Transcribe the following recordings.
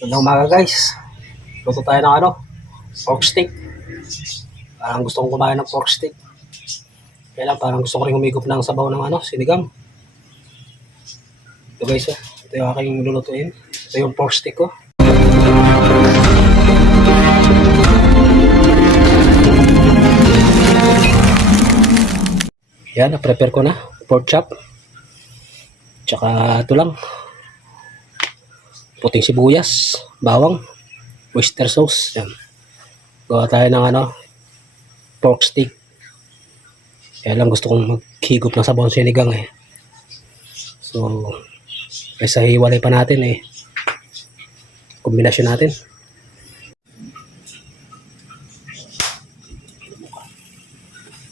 Magandang umaga guys. Luto tayo ng pork steak. Parang gusto kong kumain ng pork steak. Kaya lang parang gusto ko rin humigop ng sabaw ng sinigang. Ito guys, ito yung aking lulutuin. Ito yung pork steak ko. Yan, na-prepare ko na. Pork chop. Tsaka ito lang. Puting sibuyas, bawang, oyster sauce. Yan. Gawa tayo ng pork steak. Kaya lang gusto kong maghigop ng sabaw ng sinigang eh. So, kaysa hiwalay pa natin eh. Kombinasyon natin.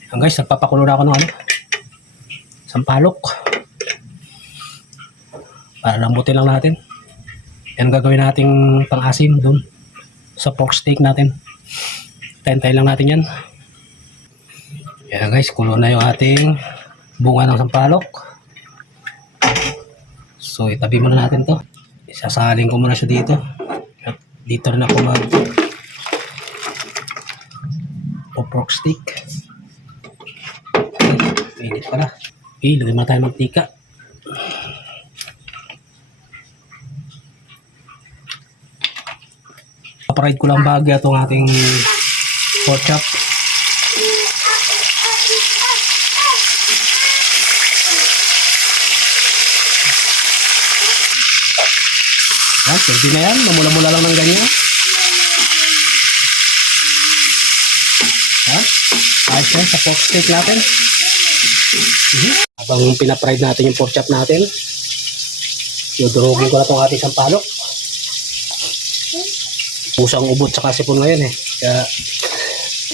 Yan guys, nagpapakulo na ako ng sampalok. Para lambutin lang natin. Yan gagawin nating pang-asim dun sa pork steak natin. Tentay lang natin yan. Yan guys, kulo na yung ating bunga ng sampalok. So itabi muna natin to. Isasalin ko muna siya dito. At dito rin ako pork steak. Mainit pala. Okay, lagyan muna tayo mantika. Paparide ko lang bagya itong ating pork chop. Yan, pwede na yan. Mamula-mula lang ng ganyan. Yan. Ayos yan sa pork steak natin. Habang pinapride natin yung pork chop natin, dudurugin ko na itong ating sampalok. Pusang ubot sa kasipon ngayon eh.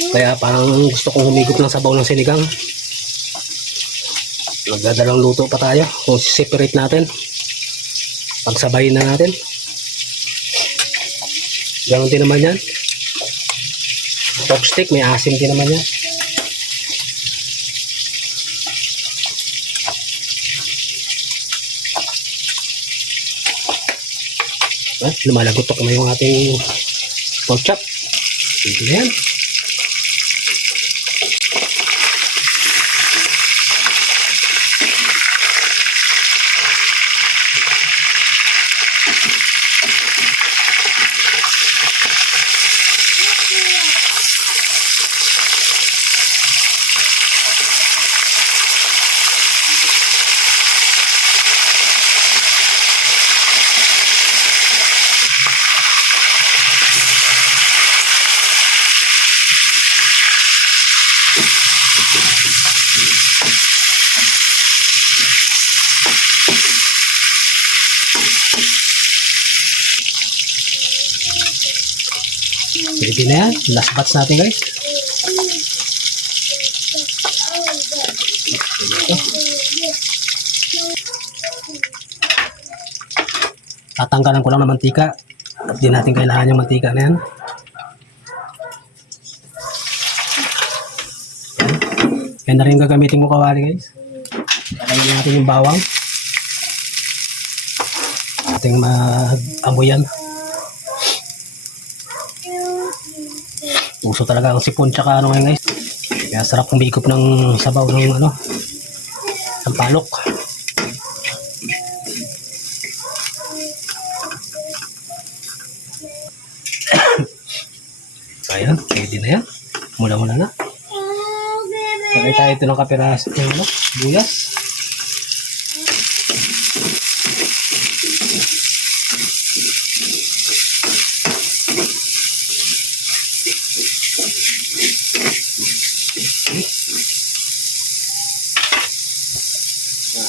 Kaya parang gusto kong humigop ng sabaw ng sinigang. Magdadalang luto pa tayo. Kung separate natin, pagsabayin na natin. Ganon din naman yan. Pork steak, may asim din naman yan. Lumalagotok na yung ating pork chop. Ito na yan. Pwede na yan. Last batch natin guys. Tatanggalan ko lang ng mantika. At di natin kailangan yung mantika na yan. Yan na rin gagamitin mo kawali guys. Lalagyan natin yung bawang. Ating mag-amoy yan. Uso talaga ang sipon tsaka ngayon guys. Kaya sarap ng bigop ng sabaw ng sampalok. So ayan, pwede na yan. Mula-mula na. Lagay tayo ito ng kapiraso ng buyas.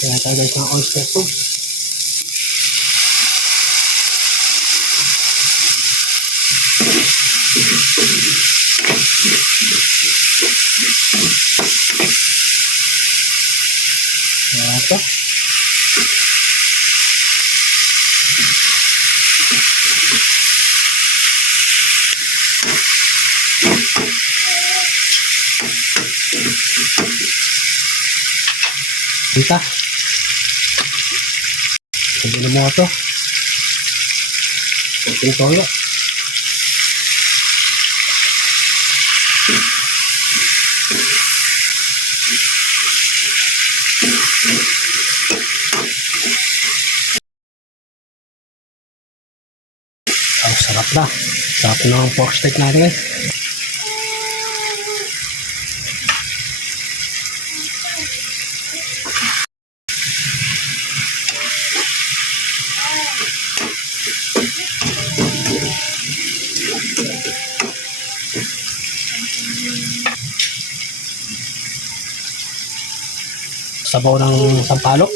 Kaya tayo guys ng oyster sauce. Kaya ito. Kita. Sabihin mo ito. Kunting toyo. Oh, sarap na. Sarap na ng pork steak natin guys. Sabaw ng sampalok.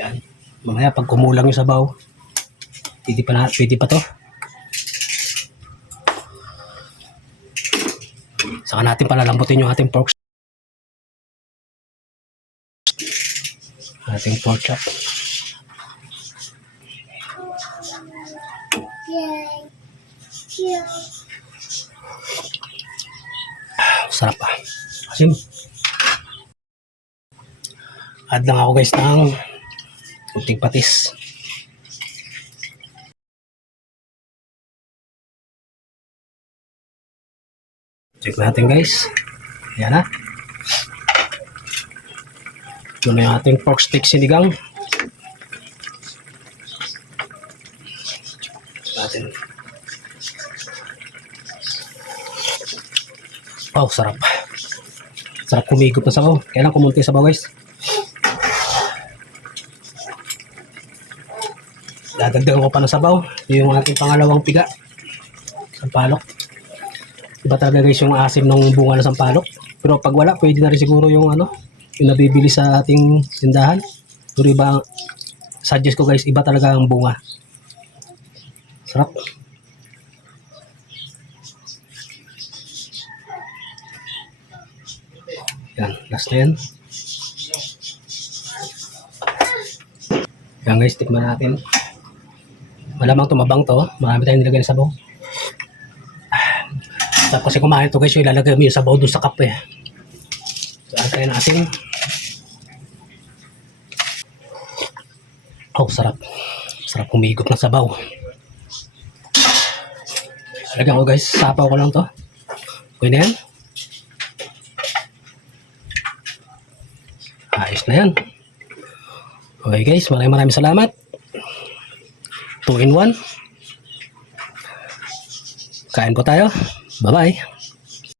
Yan. Mamaya pag kumulang yung sabaw, pwede pa to. Saka natin palalambutin yung ating pork. Ating pork chop. Sarap pa. Asim. Add lang ako guys ng kunting patis. Check natin guys. Yan na. Ito na yung ating pork steak sinigang. Check natin. Oh, sarap. Sarap kumigop na sabaw. Kailan kumunti sabaw guys. Dadagdagan ko pa ng sabaw. Yung ating pangalawang piga. Sampalok. Iba talaga guys yung asim ng bunga ng sampalok. Pero pag wala, pwede na rin siguro yung yung nabibili sa ating tindahan. Pero iba, suggest ko guys, iba talaga ang bunga. Sarap. Yan, last na yan. Yan guys, tikman natin. Malamang tumabang to. Marami tayong nilagay ng sabaw. Tapos kasi kumain to guys, yung ilalagay mo yung sabaw doon sa cup eh. So, tayo na asin. Oh, sarap. Sarap humigop ng sabaw. Lagyan ko guys, sapaw ko lang to. Okay na yan. Ayos na yan. Okay guys, maraming salamat. 2 in 1. Kain po tayo. Bye-bye.